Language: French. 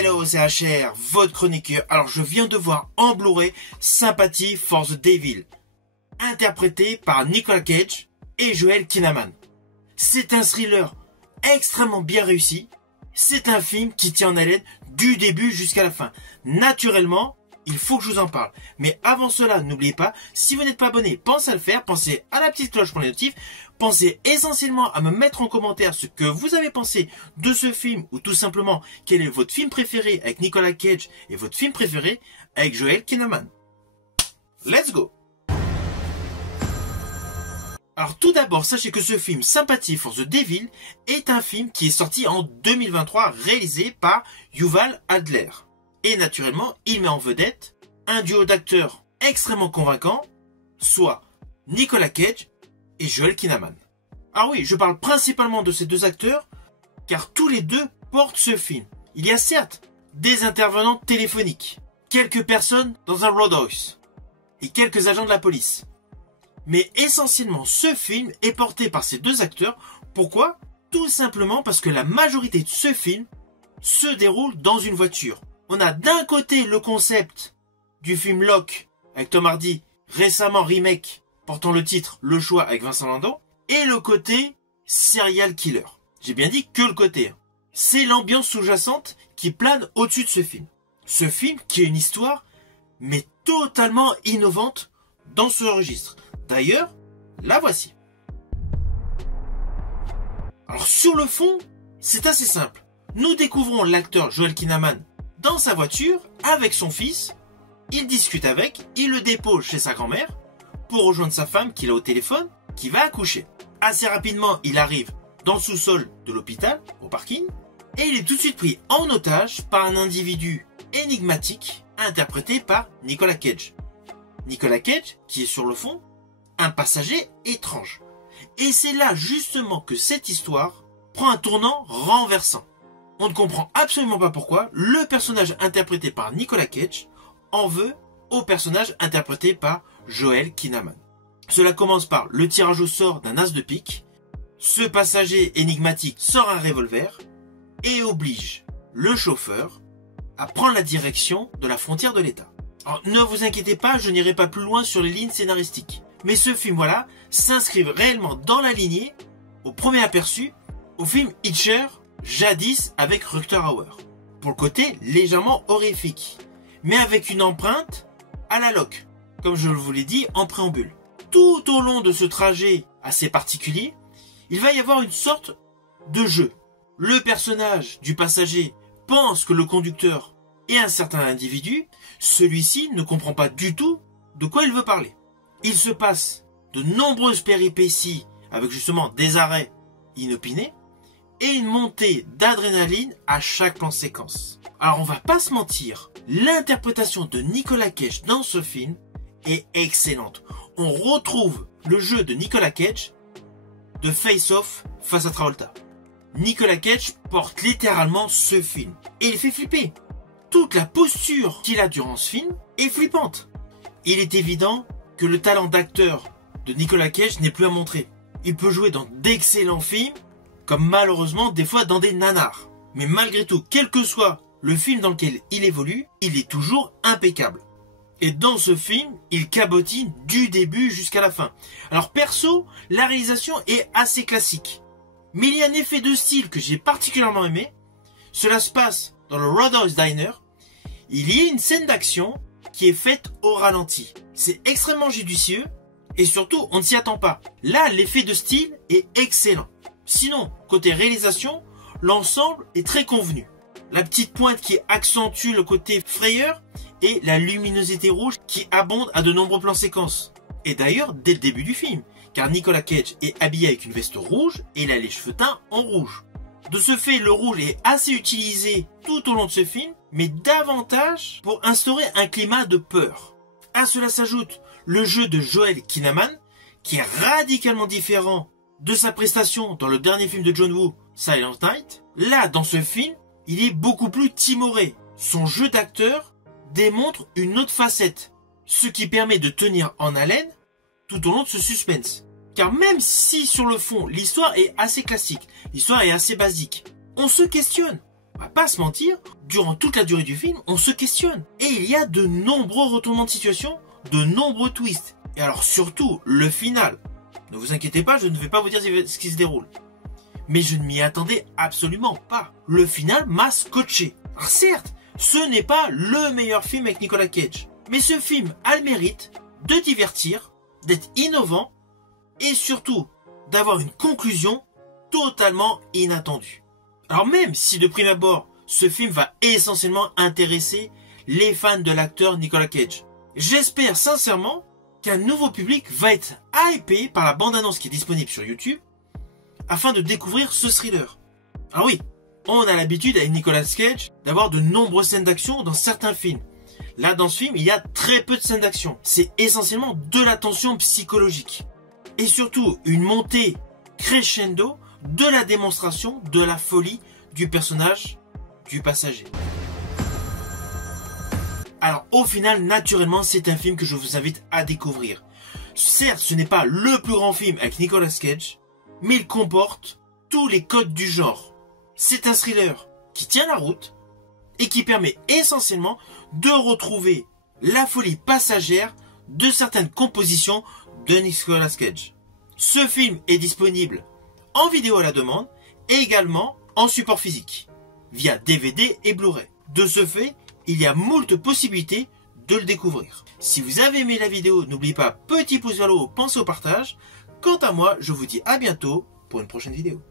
Hello, c'est HR, votre chroniqueur. Alors, je viens de voir en Blu-ray Sympathy for the Devil, interprété par Nicolas Cage et Joel Kinnaman. C'est un thriller extrêmement bien réussi. C'est un film qui tient en haleine du début jusqu'à la fin. Naturellement, il faut que je vous en parle. Mais avant cela, n'oubliez pas, si vous n'êtes pas abonné, pensez à le faire. Pensez à la petite cloche pour les notifs. Pensez essentiellement à me mettre en commentaire ce que vous avez pensé de ce film ou tout simplement quel est votre film préféré avec Nicolas Cage et votre film préféré avec Joel Kinnaman. Let's go! Alors tout d'abord, sachez que ce film Sympathy for the Devil est un film qui est sorti en 2023, réalisé par Yuval Adler. Et naturellement, il met en vedette un duo d'acteurs extrêmement convaincants, soit Nicolas Cage et Joel Kinnaman. Alors oui, je parle principalement de ces deux acteurs, car tous les deux portent ce film. Il y a certes des intervenants téléphoniques, quelques personnes dans un Roadhouse, et quelques agents de la police. Mais essentiellement, ce film est porté par ces deux acteurs. Pourquoi? Tout simplement parce que la majorité de ce film se déroule dans une voiture. On a d'un côté le concept du film Locke avec Tom Hardy, récemment remake, portant le titre Le Choix avec Vincent Lindon, et le côté serial killer. J'ai bien dit que le côté. C'est l'ambiance sous-jacente qui plane au-dessus de ce film. Ce film qui a une histoire, mais totalement innovante dans ce registre. D'ailleurs, la voici. Alors sur le fond, c'est assez simple. Nous découvrons l'acteur Joel Kinnaman dans sa voiture avec son fils. Il discute avec, il le dépose chez sa grand-mère pour rejoindre sa femme qu'il a au téléphone, qui va accoucher. Assez rapidement, il arrive dans le sous-sol de l'hôpital, au parking, et il est tout de suite pris en otage par un individu énigmatique interprété par Nicolas Cage. Nicolas Cage, qui est sur le fond un passager étrange. Et c'est là justement que cette histoire prend un tournant renversant. On ne comprend absolument pas pourquoi le personnage interprété par Nicolas Cage en veut au personnage interprété par Joel Kinnaman. Cela commence par le tirage au sort d'un as de pique. Ce passager énigmatique sort un revolver et oblige le chauffeur à prendre la direction de la frontière de l'État. Alors, ne vous inquiétez pas, je n'irai pas plus loin sur les lignes scénaristiques. Mais ce film, voilà, s'inscrit réellement dans la lignée, au premier aperçu, au film Hitcher, jadis avec Rutger Hauer. Pour le côté légèrement horrifique, mais avec une empreinte à la Locke, comme je vous l'ai dit en préambule. Tout au long de ce trajet assez particulier, il va y avoir une sorte de jeu. Le personnage du passager pense que le conducteur est un certain individu, celui-ci ne comprend pas du tout de quoi il veut parler. Il se passe de nombreuses péripéties avec justement des arrêts inopinés et une montée d'adrénaline à chaque plan séquence. Alors on va pas se mentir, l'interprétation de Nicolas Cage dans ce film est excellente. On retrouve le jeu de Nicolas Cage de Face Off face à Travolta. Nicolas Cage porte littéralement ce film et il fait flipper. Toute la posture qu'il a durant ce film est flippante. Il est évident que le talent d'acteur de Nicolas Cage n'est plus à montrer. Il peut jouer dans d'excellents films, comme malheureusement des fois dans des nanars. Mais malgré tout, quel que soit le film dans lequel il évolue, il est toujours impeccable. Et dans ce film, il cabotine du début jusqu'à la fin. Alors perso, la réalisation est assez classique. Mais il y a un effet de style que j'ai particulièrement aimé. Cela se passe dans le Roadhouse Diner. Il y a une scène d'action qui est faite au ralenti. C'est extrêmement judicieux et surtout on ne s'y attend pas. Là, l'effet de style est excellent. Sinon, côté réalisation, l'ensemble est très convenu. La petite pointe qui accentue le côté frayeur et la luminosité rouge qui abonde à de nombreux plans séquences. Et d'ailleurs, dès le début du film, car Nicolas Cage est habillé avec une veste rouge et il a les cheveux teints en rouge. De ce fait, le rouge est assez utilisé tout au long de ce film, mais davantage pour instaurer un climat de peur. À cela s'ajoute le jeu de Joel Kinnaman, qui est radicalement différent de sa prestation dans le dernier film de John Woo, Silent Night. Là, dans ce film, il est beaucoup plus timoré. Son jeu d'acteur démontre une autre facette, ce qui permet de tenir en haleine tout au long de ce suspense. Car même si sur le fond, l'histoire est assez classique, l'histoire est assez basique, on se questionne. On va pas se mentir, durant toute la durée du film, on se questionne. Et il y a de nombreux retournements de situation, de nombreux twists. Et alors surtout, le final. Ne vous inquiétez pas, je ne vais pas vous dire ce qui se déroule. Mais je ne m'y attendais absolument pas. Le final m'a scotché. Alors certes, ce n'est pas le meilleur film avec Nicolas Cage. Mais ce film a le mérite de divertir, d'être innovant et surtout d'avoir une conclusion totalement inattendue. Alors même si de prime abord, ce film va essentiellement intéresser les fans de l'acteur Nicolas Cage, j'espère sincèrement qu'un nouveau public va être hypé par la bande-annonce qui est disponible sur YouTube afin de découvrir ce thriller. Ah oui, on a l'habitude avec Nicolas Cage d'avoir de nombreuses scènes d'action dans certains films. Là, dans ce film, il y a très peu de scènes d'action. C'est essentiellement de la tension psychologique. Et surtout, une montée crescendo de la démonstration de la folie du personnage du passager. Alors, au final, naturellement, c'est un film que je vous invite à découvrir. Certes, ce n'est pas le plus grand film avec Nicolas Cage, mais il comporte tous les codes du genre. C'est un thriller qui tient la route et qui permet essentiellement de retrouver la folie passagère de certaines compositions de Nicolas Cage. Ce film est disponible en vidéo à la demande et également en support physique, via DVD et Blu-ray. De ce fait, il y a moult possibilités de le découvrir. Si vous avez aimé la vidéo, n'oubliez pas, petit pouce vers le haut, pensez au partage. Quant à moi, je vous dis à bientôt pour une prochaine vidéo.